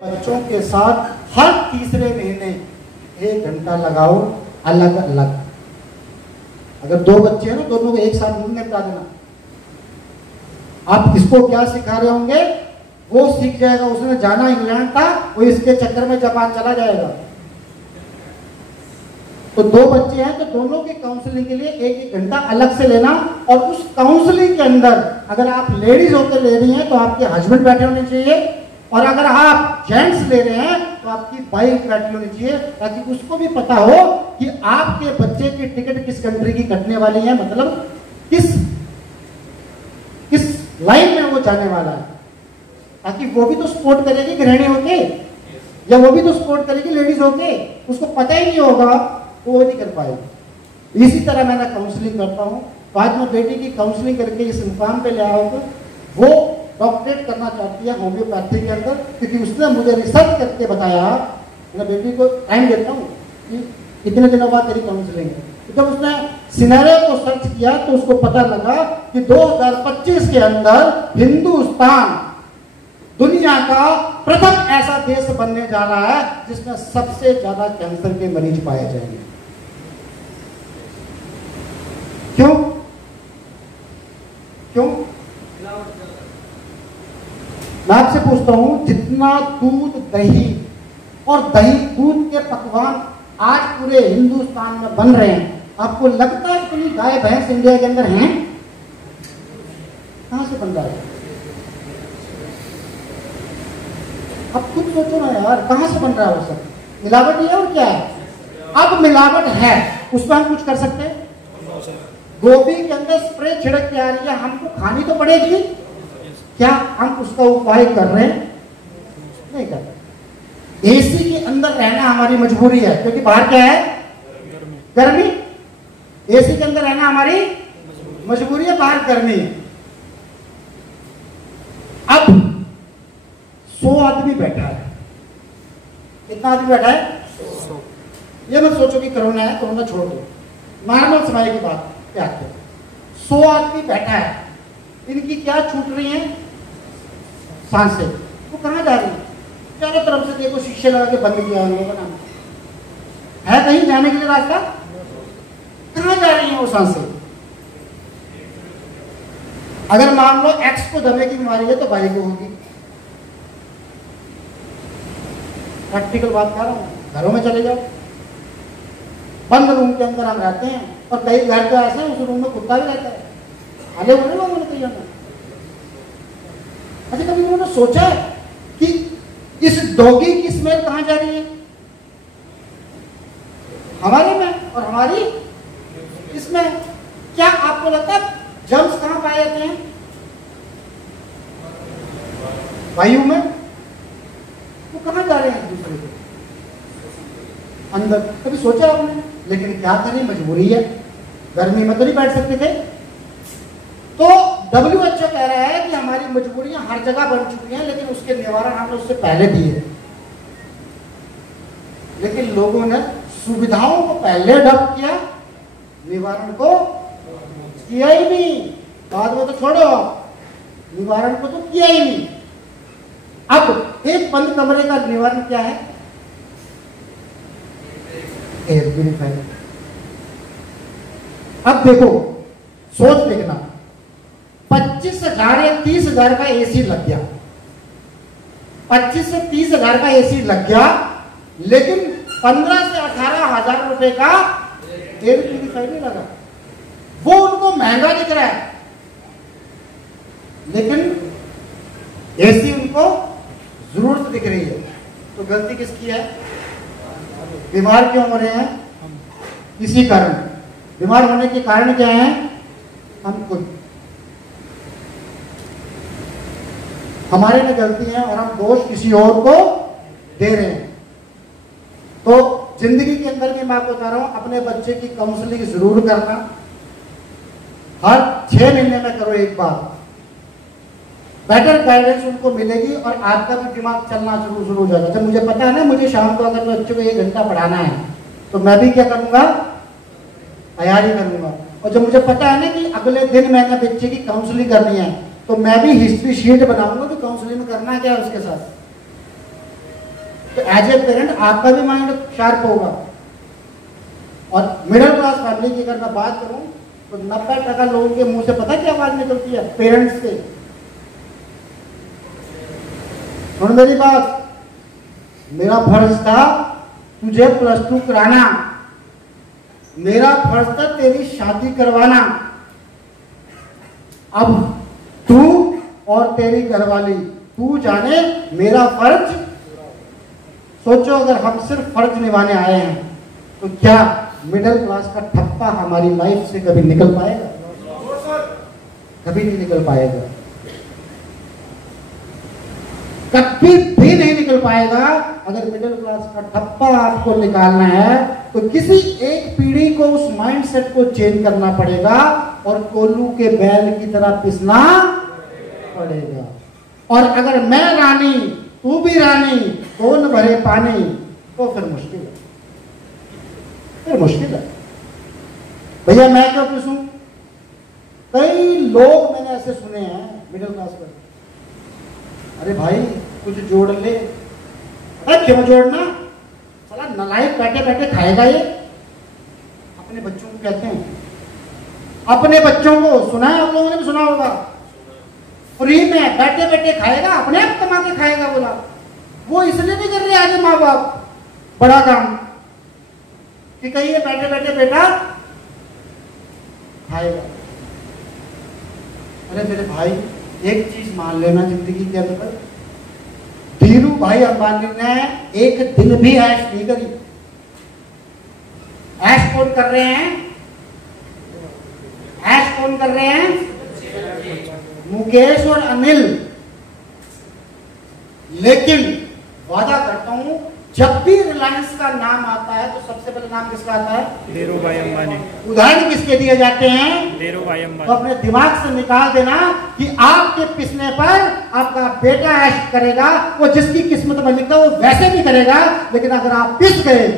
बच्चों के साथ हर तीसरे महीने 1 घंटा लगाओ अलग अलग। अगर 2 बच्चे हैं ना, दोनों को एक साथ नहीं निपटा देना। आप इसको क्या सिखा रहे होंगे, वो सीख जाएगा। उसने जाना इंग्लैंड था, वो इसके चक्कर में जापान चला जाएगा। तो 2 बच्चे हैं तो दोनों की काउंसलिंग के लिए 1-1 घंटा अलग से लेना। और उस काउंसलिंग के अंदर अगर आप लेडीज होकर ले रही हैं तो आपके हस्बैंड बैठे होने चाहिए, और अगर आप जेंट्स ले रहे हैं तो आपकी वाइफ बैठी होनी चाहिए, ताकि उसको भी पता हो कि आपके बच्चे की टिकट किस कंट्री की कटने वाली है, मतलब किस लाइन में वो जाने वाला है। ताकि वो भी तो सपोर्ट करेगी गृहिणी होके, या वो भी तो सपोर्ट करेगी लेडीज होके। उसको पता ही नहीं होगा तो वो नहीं कर पाएगी। इसी तरह मैं काउंसलिंग करता हूँ। तो आज मैं बेटी की काउंसलिंग करके इस मुकाम पे ले आया हूँ। वो डॉक्टरेट करना चाहती है होम्योपैथी के अंदर, क्योंकि उसने मुझे रिसर्च करके बताया। मैं बेटी को टाइम देता हूँ कि कितने दिनों बाद तेरी काउंसलिंग है। तो जब उसने सिनेरियो को सर्च किया तो उसको पता लगा कि 2025 के अंदर हिंदुस्तान दुनिया का प्रथम ऐसा देश बनने जा रहा है जिसमें सबसे ज्यादा कैंसर के मरीज पाए जाएंगे। क्यों? मैं आपसे पूछता हूं, जितना दूध दही और दही दूध के पकवान आज पूरे हिंदुस्तान में बन रहे हैं, आपको लगता है इतनी गाय भैंस इंडिया के अंदर हैं? कहां से बन रहा है? अब खुद सोचो ना यार, कहां से बन रहा है वो सब? मिलावट है और क्या है? अब मिलावट है, उसमें हम कुछ कर सकते हैं? गोभी के अंदर स्प्रे छिड़क के आ रही है, हमको खानी तो पड़ेगी। क्या हम उसका उपाय कर रहे हैं? नहीं कर रहे। एसी के अंदर रहना हमारी मजबूरी है, क्योंकि बाहर क्या है? गर्मी। एसी के अंदर रहना हमारी मजबूरी है, बाहर गर्मी। अब 100 आदमी बैठा है। कितना आदमी बैठा है? 100। ये मत सोचो कि कोरोना है, कोरोना छोड़ दो, नॉर्मल समय की बात क्या है। 100 आदमी बैठा है, इनकी क्या छूट रही है? सांसें। वो कहां जा रही है? चारों तरफ से देखो शीशे लगा के बंद किया है लोगों ने। है कहीं जाने के लिए रास्ता? कहां जा रही है वो सांसें? अगर मान लो एक्स को दमे की बीमारी है तो वाई को होगी। प्रैक्टिकल बात कर रहा हूं। घरों में चले जाओ, बंद रूम के अंदर हम रहते हैं, और कई घर तो ऐसे हैं उस रूम में कुत्ता भी रहता है। आले बोले लोगों ने कई में। अच्छा, कभी उन्होंने सोचा है कि इस डॉगी की स्मेल कहां जा रही है? हमारे में और हमारी इसमें। क्या आपको लगता है जर्म्स कहां पाए जाते हैं? वायु में। वो कहां जा रहे हैं? दूसरे के अंदर। कभी सोचा आपने? लेकिन क्या करें, मजबूरी है। गर्मी में तो नहीं बैठ सकते थे। तो WHO कह रहा है कि हमारी मजबूरियां हर जगह बन चुकी हैं, लेकिन उसके निवारण हमने उससे पहले दिए। लेकिन लोगों ने सुविधाओं को पहले अडॉप्ट किया, निवारण को किया ही नहीं। बाद में तो छोड़ो, निवारण को तो किया ही नहीं। अब एक बंद कमरे का निवारण क्या है? Air purifier. अब देखो, सोच देखना, 25,000 या 30,000 का एसी लग गया। 25 से 30,000 का एसी लग गया, लेकिन 15 से 18,000 रुपए का एयर प्यूरिफायर नहीं लगा। वो उनको महंगा दिख रहा है, लेकिन एसी उनको जरूरत दिख रही है। तो गलती किसकी है? बीमार क्यों हो रहे हैं? इसी कारण। बीमार होने के कारण क्या है? हम खुद। हमारे में गलती है और हम दोष किसी और को दे रहे हैं। तो जिंदगी के अंदर भी मैं आपको बता रहा हूं, अपने बच्चे की काउंसलिंग जरूर करना। हर 6 महीने में करो एक बार। बेटर गाइडेंस उनको मिलेगी और आपका भी दिमाग चलना शुरू हो जाएगा। जब मुझे पता है ना, मुझे शाम को अगर बच्चों को 1 घंटा पढ़ाना है, तो मैं भी क्या करूंगा? तैयारी करूंगा। और जब मुझे पता है ना कि अगले दिन मैंने बच्चे की काउंसलिंग करनी है, तो मैं भी हिस्ट्री शीट बनाऊंगा कि काउंसलिंग में करना क्या है उसके साथ। तो एज ए पेरेंट आपका भी माइंड शार्प होगा। और मिडिल क्लास फैमिली की अगर मैं बात करूं तो 90% लोगों के मुंह से पता क्या आवाज निकलती है पेरेंट्स से? सुन मेरी बात, मेरा फर्ज था तुझे +2 कराना, मेरा फर्ज था तेरी शादी करवाना। अब तू और तेरी घरवाली, तू जाने मेरा फर्ज। सोचो अगर हम सिर्फ फर्ज निभाने आए हैं तो क्या मिडिल क्लास का ठप्पा हमारी लाइफ से कभी निकल पाएगा? कभी नहीं निकल पाएगा, कभी भी नहीं निकल पाएगा। अगर मिडिल क्लास का ठप्पा आपको निकालना है तो किसी एक पीढ़ी को उस माइंडसेट को चेंज करना पड़ेगा और कोल्लू के बैल की तरह पिसना पड़ेगा। और अगर मैं रानी तू भी रानी, कौन भरे पानी, तो फिर मुश्किल है, फिर मुश्किल है। भैया मैं क्यों पिसूं? कई लोग मैंने ऐसे सुने हैं मिडिल क्लास पर, अरे भाई कुछ जोड़ ले। अरे क्यों जोड़ना, साला नालायक बैठे बैठे खाएगा ये। अपने बच्चों को कहते हैं, अपने बच्चों को सुना है, आप लोगों ने भी सुना होगा, फ्री में बैठे बैठे खाएगा, अपने आप कमा के खाएगा। बोला वो इसलिए नहीं कर रहे आगे माँ बाप बड़ा काम कि कहिए बैठे बैठे बेटा खाएगा। अरे मेरे भाई एक चीज मान लेना जिंदगी के अंदर, धीरू भाई अंबानी ने एक दिन भी ऐश नहीं करी। ऐश कौन कर रहे हैं? ऐश कौन कर रहे हैं? मुकेश और अनिल। लेकिन वादा करता हूं जब भी रिलायंस का नाम आता है तो सबसे पहले नाम किसका आता है? धीरूभाई अंबानी। उदाहरण किसके दिए जाते हैं? धीरूभाई अंबानी। तो अपने दिमाग से निकाल देना कि आपके पिसने पर आपका बेटा ऐश करेगा। वो जिसकी किस्मत में लिखा वो वैसे भी करेगा, लेकिन अगर आप पिस गए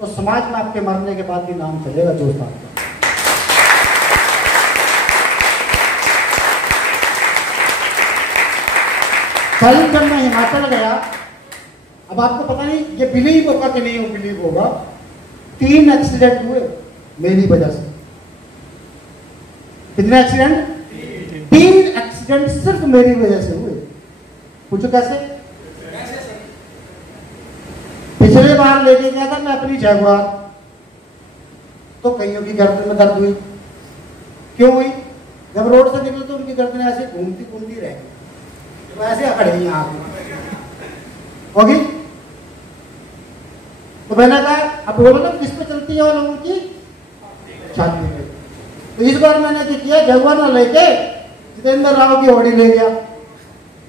तो समाज में आपके मरने के बाद भी नाम चलेगा दोस्त आपका। कल जब मैं हिमाचल गया, अब आपको पता नहीं ये बिलीव होगा कि नहीं बिलीव होगा, 3 एक्सीडेंट हुए मेरी वजह से। कितने एक्सीडेंट? 3 एक्सीडेंट सिर्फ मेरी वजह से हुए। पूछो कैसे? पिछले बार लेके गया था मैं अपनी जगुआर, तो कईयों की गर्दन में दर्द हुई। क्यों हुई? जब रोड से निकले तो उनकी गर्दन ऐसे घूमती घूमती रह गई, तो ऐसे अकड़ गई होगी। तो मैंने कहा अब बोलो ना किस पे चलती है वो लोगों की छाती पे। तो इस बार मैंने क्या किया, जगुआर ना लेके जितेंद्र राव की ऑडी ले गया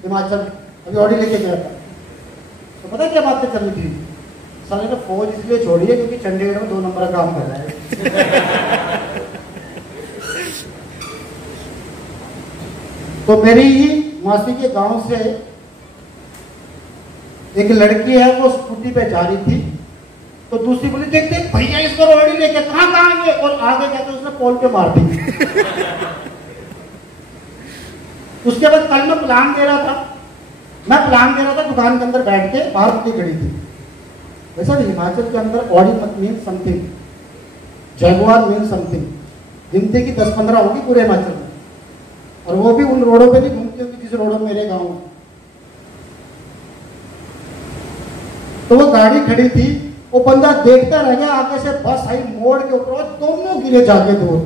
हिमाचल। अभी ऑडी लेके गया था तो पता क्या बातें चल रही थी? साले ने फौज इसलिए छोड़ी है क्योंकि चंडीगढ़ में 2 नंबर का काम कर रहा है। तो मेरी ही मासी के गांव से एक लड़की है, वो स्कूटी पे जा रही थी, तो दूसरी बोली देख देख भैया इसको रोड़ी लेके कहां गए, और आगे जाकर उसने पोल पे मार दी। उसके बाद कल मैं प्लान दे रहा था, दुकान के अंदर बैठ के बाहर की खड़ी थी। वैसा हिमाचल के अंदर ऑडी मत mean something, Jaguar mean something, गिनती की 10-15 होगी पूरे हिमाचल में, और वो भी उन रोडों पे नहीं घूमती होगी जिस रोडों में मेरे गांव में। तो वो गाड़ी खड़ी थी, वो बंदा देखता रह गया, आगे से बस आई मोड़ के ऊपर, दोनों गिरे जाके दूर।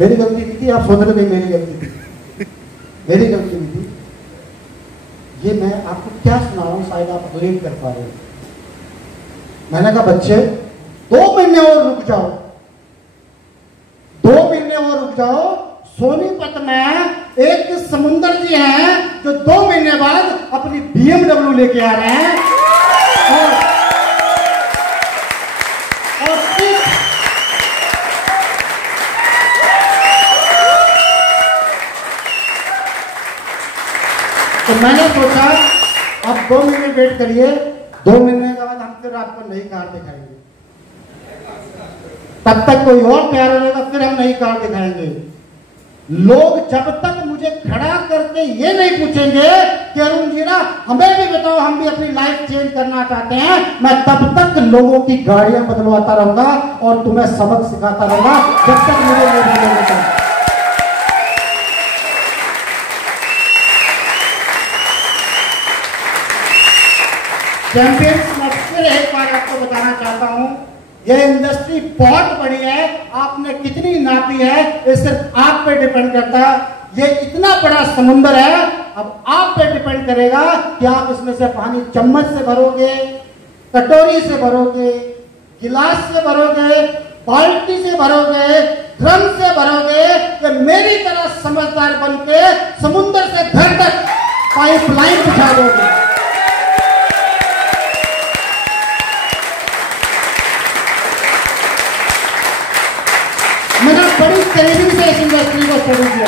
मेरी गलती नहीं थी, आप सोच रहे थे मेरी गलती थी, मेरी गलती नहीं थी। ये मैं आपको क्या सुना रहा हूं, शायद आप रिलेट कर पा रहे हो। मैंने कहा बच्चे 2 महीने और रुक जाओ, 2 महीने और रुक जाओ। सोनीपत में एक समुंदर जी हैं जो 2 महीने बाद अपनी BMW लेके आ रहे हैं, और तो मैंने सोचा अब 2 महीने वेट करिए, 2 महीने के बाद हम फिर आपको नई कार दिखाएंगे, तब तक कोई और प्यार रहेगा, फिर हम नई कार दिखाएंगे। लोग जब तक मुझे खड़ा करके ये नहीं पूछेंगे कि अरुण जी ना हमें भी बताओ, हम भी अपनी लाइफ चेंज करना चाहते हैं, मैं तब तक लोगों की गाड़ियां बदलवाता रहूंगा और तुम्हें सबक सिखाता रहूंगा जब तक मुझे नहीं बदलेगा। चैंपियंस, मैं फिर एक बार आपको बताना चाहता हूं, यह इंडस्ट्री बहुत बड़ी है, आपने कितनी नापी है ये सिर्फ आप पे डिपेंड करता है। ये इतना बड़ा समुंदर है, अब आप पे डिपेंड करेगा कि आप इसमें से पानी चम्मच से भरोगे, कटोरी से भरोगे, गिलास से भरोगे, बाल्टी से भरोगे, ड्रम से भरोगे, या मेरी तरह समझदार बन के समुंदर से घर तक पाइपलाइन बिछा दोगे। मैंने बड़ी करीबी से इस इंडस्ट्री को स्टडी किया।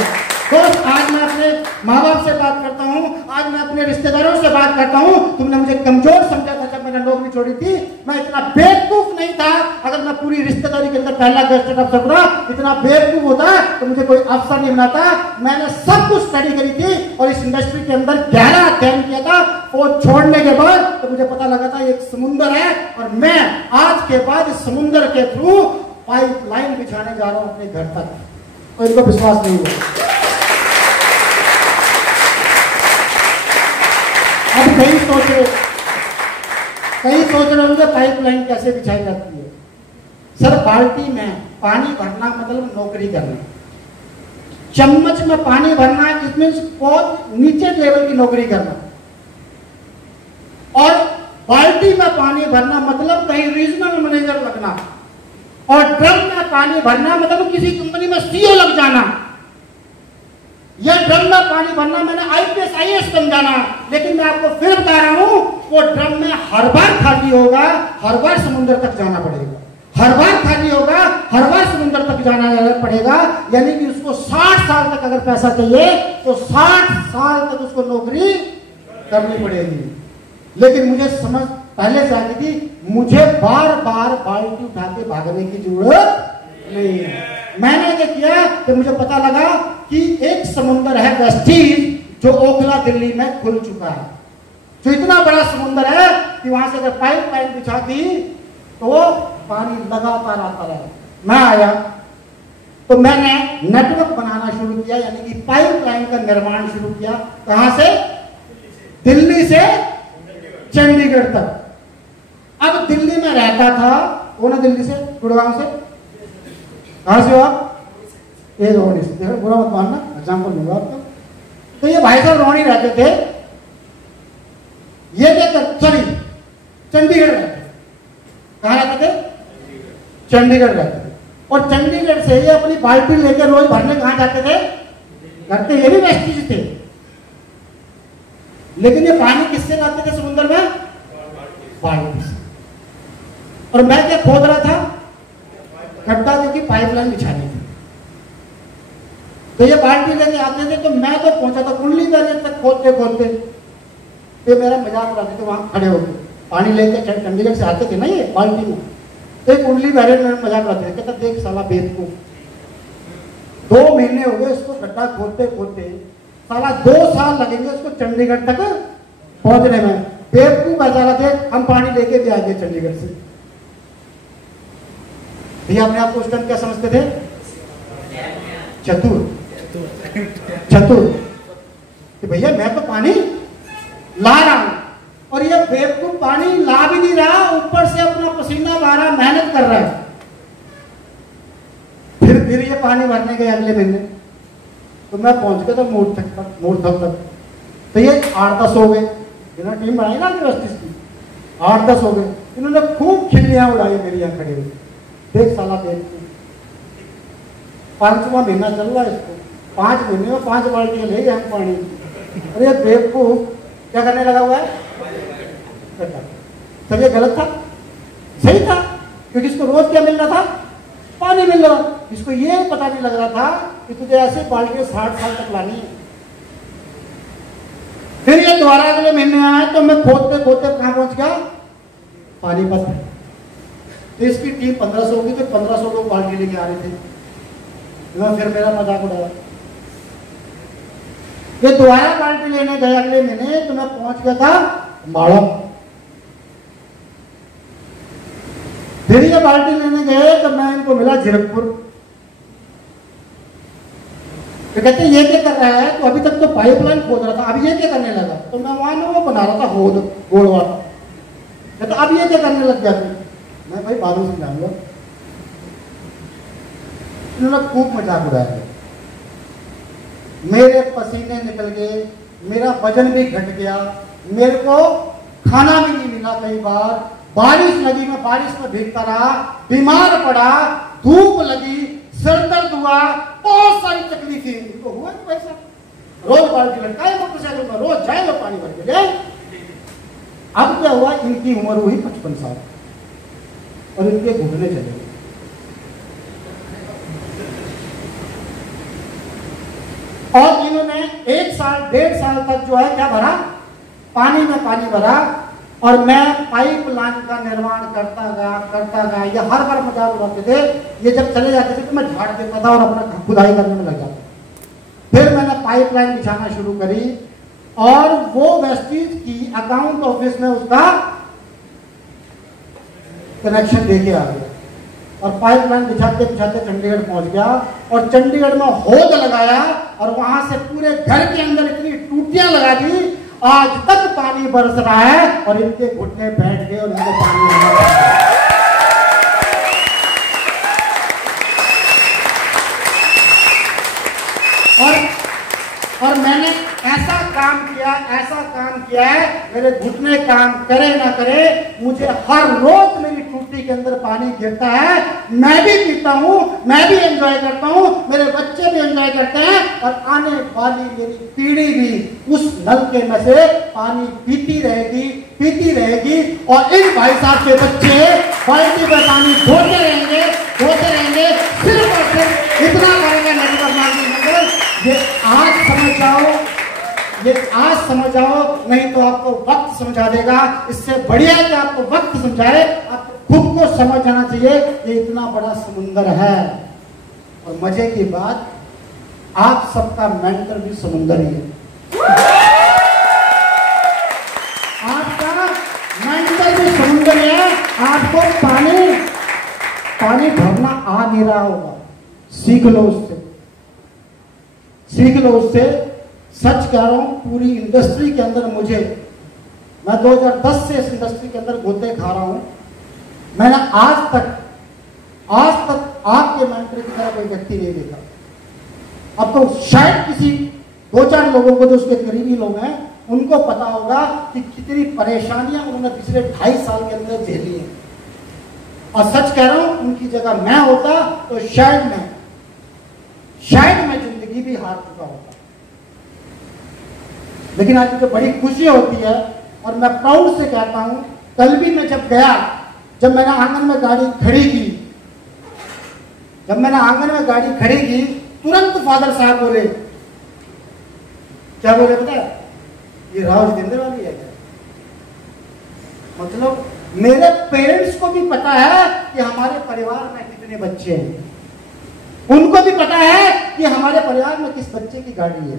दोस्त, आज मैं अपने माँ बाप से बात करता हूँ, आज मैं अपने रिश्तेदारों से बात करता हूँ। तुमने मुझे कमजोर समझा था जब मैंने नौकरी छोड़ी थी, मैं इतना बेवकूफ नहीं था। अगर मैं पूरी रिश्तेदारी के अंदर पहला घर सेटअप सकता, इतना बेवकूफ होता तो मुझे कोई अफसर नहीं बनाता। मैंने सब कुछ स्टडी करी थी और इस इंडस्ट्री के अंदर गहरा अध्ययन किया था। और छोड़ने के बाद तो मुझे पता लगा था एक समुंदर है और मैं आज के बाद इस समुंदर के थ्रू पाइपलाइन बिछाने जा रहा हूं अपने घर तक। और इनको विश्वास नहीं हुआ। अब कई सोच रहे होंगे पाइपलाइन कैसे बिछाई जाती है। सर, बाल्टी में पानी भरना मतलब नौकरी करना, चम्मच में पानी भरना इसमें बहुत नीचे लेवल की नौकरी करना, और बाल्टी में पानी भरना मतलब कहीं रीजनल मैनेजर लगना, और ड्रम में पानी भरना मतलब किसी कंपनी में सीईओ लग जाना, या ड्रम में पानी भरना मैंने आईपीएस आईएएस बन जाना। लेकिन मैं आपको फिर बता रहा हूं, वो ड्रम में हर बार खाली होगा, हर बार समुद्र तक जाना पड़ेगा, हर बार खाली होगा, हर बार समुद्र तक जाना पड़ेगा। यानी कि उसको 60 साल तक अगर पैसा चाहिए तो 60 साल तक उसको नौकरी करनी पड़ेगी। लेकिन मुझे समझ पहले से आती थी, मुझे बार बार बाल्टी उठा के भागने की जरूरत नहीं है। मैंने क्या किया कि मुझे पता लगा कि एक समुंदर है वेस्टीज जो ओखला दिल्ली में खुल चुका है, जो इतना बड़ा समुंदर है कि वहां से अगर पाइपलाइन बिछा दी तो वो पानी लगातार आता रहा। मैं आया तो मैंने नेटवर्क बनाना शुरू किया, यानी कि पाइपलाइन का निर्माण शुरू किया। कहां से? दिल्ली से चंडीगढ़ तक। अब दिल्ली में रहता था, कौन है दिल्ली से? गुड़गांव से। कहां से हो आप? ये रोहनी से। देखो, बुरा मत मानना, एग्जाम्पल दूंगा आपको। तो ये भाई साहब रोहनी रहते थे, ये देखकर सॉरी चंडीगढ़ रहते थे। कहां रहते थे? चंडीगढ़ रहते थे। और चंडीगढ़ से ये अपनी बाल्टी लेकर रोज भरने कहां जाते थे? घर पे। ये भी वेस्टीज थे। लेकिन ये पानी किससे लाते थे समुद्र में? बाल्टी से। और मैं क्या खोद रहा था? गड्ढा जो कि पाइपलाइन बिछानी थी। तो ये बाल्टी लेके आते थे, तो मैं तो पहुंचा था कुंडली बैरियर तक खोदते खोदते। ये मेरा मजाक उड़ाते थे वहां खड़े होकर, पानी लेके चंडीगढ़ से आते थे ना ये बाल्टी में। तो एक कुंडली बैरियर में मजाक उड़ाते थे, कहता देख साला बेवकूफ, 2 महीने हो गए इसको गड्ढा खोदते खोदते, साला 2 साल लगेंगे उसको चंडीगढ़ तक पहुंचने में। बेवकूफ बेचारा थे, हम पानी लेके भी आ गए चंडीगढ़ से। भैया अपने आप को उस टाइम क्या समझते थे? चतुर। कि भैया मैं तो पानी ला रहा हूं, और ये बेवकूफ पानी ला भी नहीं रहा, ऊपर से अपना पसीना बहा रहा, मेहनत कर रहा है। फिर ये पानी भरने गए अगले महीने, तो मैं पहुंच गया था मूर्धक तक। तो ये 8-10 हो गए, इन्होंने टीम बनाई ना यूनिवर्सिटी की, 8-10 हो गए। इन्होंने खूब खिल्लियां उड़ाई मेरी यहाँ खड़े हुए, देख साला बेवकूफ। 5वां महीना चल रहा है इसको, 5 महीने में 5 बाल्टियां ले गए हम पानी। अरे बेवकूफ क्या करने लगा हुआ है? सब ये गलत था? सही था, क्योंकि इसको रोज क्या मिल रहा था? पानी मिल रहा। इसको ये पता नहीं लग रहा था कि तुझे ऐसे बाल्टियां 60 साल तक लानी है। फिर ये दोबारा अगले महीने आया, तो मैं खोदते खोदते कहां पहुंच गया? पानीपत। तो इसकी टीम 1500 होगी, तो 1500 लोग बाल्टी लेके आ रहे थे। फिर मेरा मजाक उड़ाया, ये दोबारा बाल्टी लेने गए अगले महीने तो मैं पहुंच गया था माड़म। फिर ये बाल्टी लेने गए तो मैं इनको मिला जीरकपुर। तो कहते ये क्या कर रहा है? तो अभी तक तो पाइपलाइन खोद रहा था, अब ये क्या करने लगा? तो मैं वहां ना वो बना रहा था होद गोड़ वाला। कहते अब ये क्या करने लग गया? मैं भाई बादल से जाऊंगा। इन्होंने खूब मजाक उड़ाया, मेरे पसीने निकल गए, मेरा वजन भी घट गया, मेरे को खाना भी नहीं मिला। कई बार बारिश लगी, मैं बारिश में भीगता रहा, बीमार पड़ा, धूप लगी, सिर दर्द हुआ, बहुत सारी तकलीफें। तो हुआ तो पैसा रोज बाल्टी लटकाए मोटरसाइकिल में, रोज जाए वो पानी भर के ले। अब क्या हुआ? इनकी उम्र हुई 55 साल और इनके घुटने चले गए। और इन्होंने 1 साल 1.5 साल तक जो है क्या भरा? पानी में पानी भरा। और मैं पाइपलाइन का निर्माण करता गया। ये हर बार मजाक उड़ाते थे। ये जब चले जाते थे तो मैं झाड़ देता था और अपना खुदाई करने में लग जाता। फिर मैंने पाइपलाइन बिछाना शुरू करी और वो वेस्टीज की अकाउंट ऑफिस में उसका कनेक्शन देके आ गया और पाइपलाइन बिछाते बिछाते चंडीगढ़ पहुंच गया और चंडीगढ़ में होद लगाया और वहां से पूरे घर के अंदर इतनी टूटियां लगा दी, आज तक पानी बरस रहा है और इनके घुटने बैठ गए और इनको पानी और मैंने ऐसा काम किया है, मेरे घुटने काम करे ना करे, मुझे हर रोज मेरी टूटी के अंदर पानी गिरता है, मैं भी पीता हूँ, मैं भी एंजॉय करता हूँ, मेरे बच्चे भी एंजॉय करते हैं और आने वाली मेरी पीढ़ी भी उस नलके में से पानी पीती रहेगी और इन भाई साहब के बच्चे बाल्टी में पानी धोते रहेंगे। सिर्फ और सिर्फ इतना करेंगे नेटवर्क मार्केटिंग। ये आज समझ जाओ, नहीं तो आपको वक्त समझा देगा। इससे बढ़िया है कि आपको वक्त समझाए, आपको खुद को समझ जाना चाहिए ये इतना बड़ा समुंदर है। और मजे की बात, आप सबका मेंटर भी समुंदर ही है। आपका मेंटर भी समुंदर है। आपको पानी भरना आ नहीं रहा होगा, सीख लो उससे। सच कह रहा हूं, पूरी इंडस्ट्री के अंदर मैं 2010 से इस इंडस्ट्री के अंदर गोते खा रहा हूं। मैंने आज तक आपके मेंटर की तरह कोई व्यक्ति नहीं देखा। अब तो शायद किसी 2-4 लोगों को जो उसके करीबी लोग हैं उनको पता होगा कि कितनी परेशानियां उन्होंने पिछले 2.5 साल के अंदर झेली हैं। और सच कह रहा हूं, उनकी जगह मैं होता तो शायद मैं जिंदगी भी हार चुका होता। लेकिन आज मुझे बड़ी खुशी होती है और मैं प्राउड से कहता हूं, कल भी मैं जब मैंने आंगन में गाड़ी खड़ी की, तुरंत फादर साहब बोले, क्या बोले पता है? ये राव जितेंद्र वाली है क्या? मतलब मेरे पेरेंट्स को भी पता है कि हमारे परिवार में कितने बच्चे हैं, उनको भी पता है कि हमारे परिवार में किस बच्चे की गाड़ी है।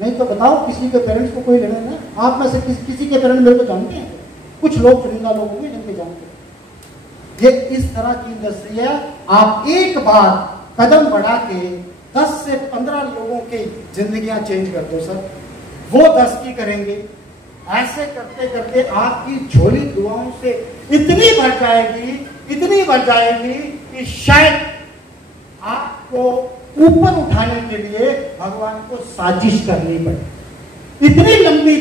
नहीं तो बताओ, किसी के पेरेंट्स को कोई लेना है? आप में से किसी के पेरेंट्स मेरे को जानते हैं? कुछ लोग चुनिंदा लोग होंगे जिनके जानते हैं। ये इस तरह की इंडस्ट्री है। आप एक बार कदम बढ़ा के 10 से 15 लोगों की जिंदगियां चेंज कर दो सर, वो 10 की करेंगे। ऐसे करते करते आपकी झोली दुआओं से इतनी भर जाएगी कि शायद आपको ऊपर उठाने के लिए भगवान को साजिश करनी पड़े। इतनी लंबी